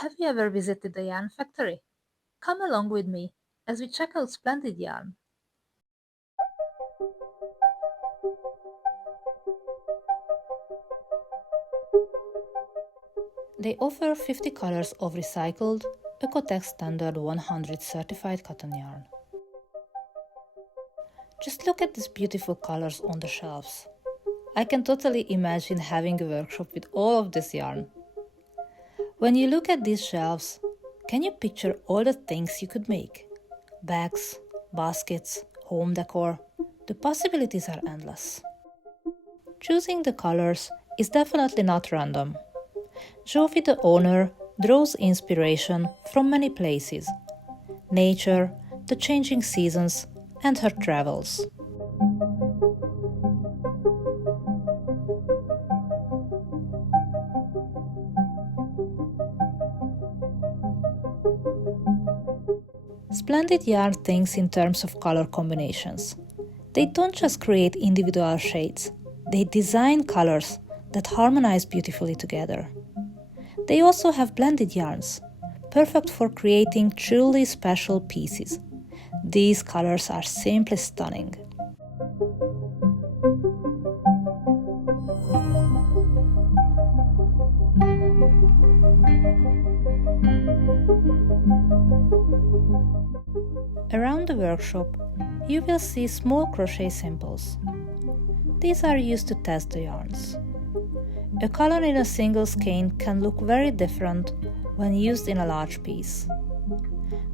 Have you ever visited a yarn factory? Come along with me as we check out Splendid Yarn. They offer 50 colors of recycled, Ecotech Standard 100 certified cotton yarn. Just look at these beautiful colors on the shelves. I can totally imagine having a workshop with all of this yarn. When you look at these shelves, can you picture all the things you could make? Bags, baskets, home decor. The possibilities are endless. Choosing the colors is definitely not random. Zsófi, the owner, draws inspiration from many places: nature, the changing seasons, and her travels. Splendid Yarn thinks in terms of color combinations. They don't just create individual shades, they design colors that harmonize beautifully together. They also have blended yarns, perfect for creating truly special pieces. These colors are simply stunning. Around the workshop, you will see small crochet samples. These are used to test the yarns. A color in a single skein can look very different when used in a large piece.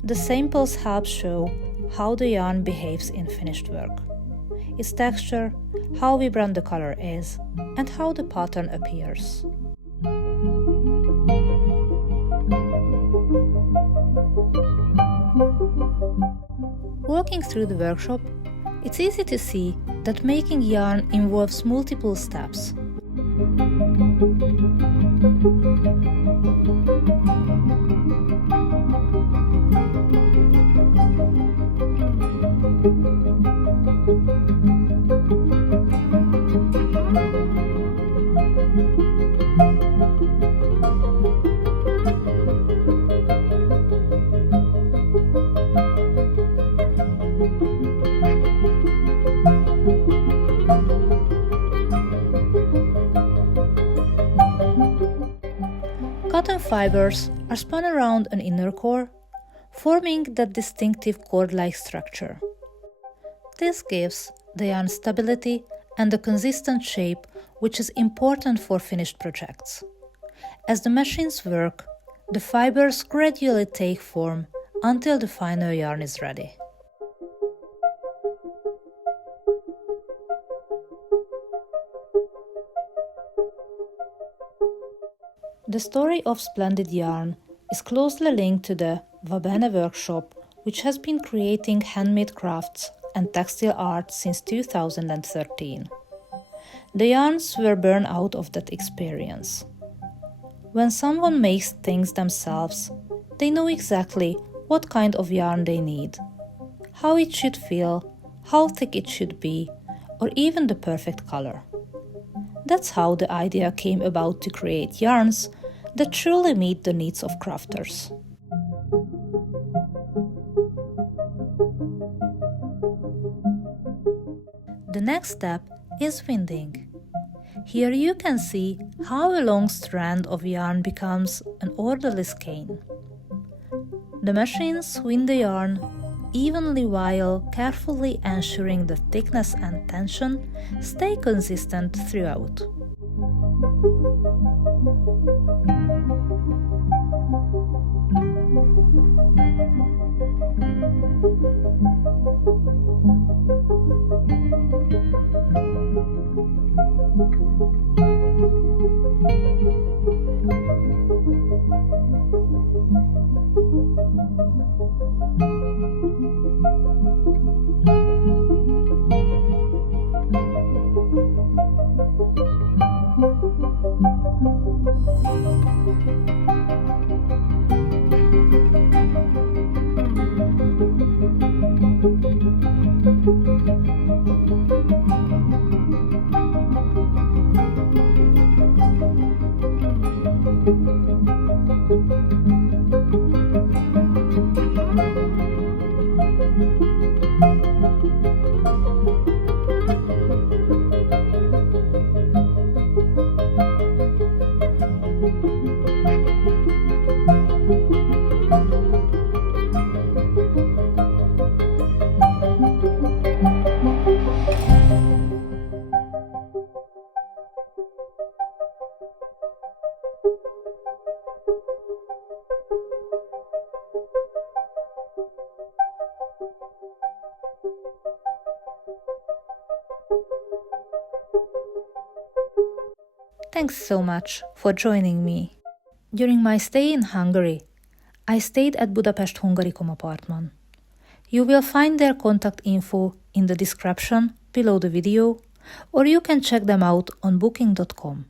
The samples help show how the yarn behaves in finished work, its texture, how vibrant the color is, and how the pattern appears. Walking through the workshop, it's easy to see that making yarn involves multiple steps. Cotton fibers are spun around an inner core, forming that distinctive cord-like structure. This gives the yarn stability and a consistent shape, which is important for finished projects. As the machines work, the fibers gradually take form until the final yarn is ready. The story of Splendid Yarn is closely linked to the Vabene workshop, which has been creating handmade crafts and textile art since 2013. The yarns were born out of that experience. When someone makes things themselves, they know exactly what kind of yarn they need, how it should feel, how thick it should be, or even the perfect color. That's how the idea came about to create yarns that truly meet the needs of crafters. The next step is winding. Here you can see how a long strand of yarn becomes an orderly skein. The machines wind the yarn evenly while carefully ensuring the thickness and tension stay consistent throughout. Thanks so much for joining me. During my stay in Hungary, I stayed at Budapest Hungaricum Apartman. You will find their contact info in the description below the video, or you can check them out on booking.com.